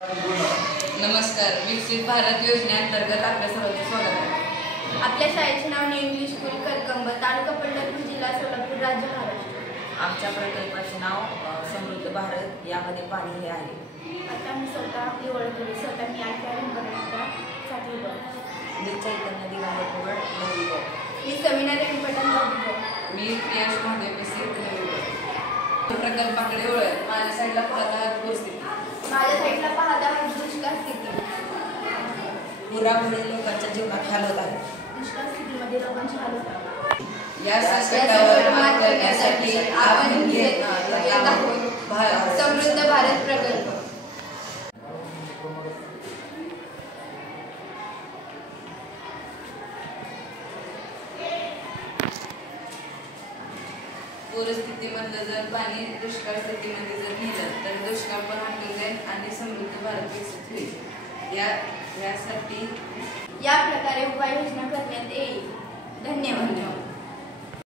नमस्कार. विकसित भारत योजनेअंतर्गत आपल्या सर्वांचे स्वागत आहे. आपल्या शाळेचे नाव न्यू इंग्लिश स्कूल करकंब, तालुका पंढरपूर, जिल्हा सोलापूर, राज्य महाराष्ट्र. आमच्या प्रकल्पाचे नाव समृद्ध भारत. यामध्ये पाणी हे आहे. आता मी स्वतः आपली ओळख केली. स्वतः मी सातवी ब. मी चैतन्य दिगंबर पवार, 9वी ब. मी समीना देवी पठाण, 10वी ब. मी प्रियांश महादेव पेसी, 9वी ब. प्रकल्पाकडे वळूया. माझ्या साईडला पाहता पूरस्थिती. माझ्या साईडला पाहता दुष्काळ स्थिती. पुरामुळे लोकांच्या जीवनात हाल होत आहे. दुष्काळ स्थितीमध्ये लोकांची हाल होत आहे. या संकटावर मात करण्यासाठी आपण घेत आहोत समृद्ध भारत प्रकल्प. पूरस्थितीमधलं जर पाणी दुष्काळ स्थितीमध्ये जर नेलं तर दुष्काळ पण हटून जाईल आणि समृद्ध भारत विकसित होईल. यासाठी या प्रकारे उपाययोजना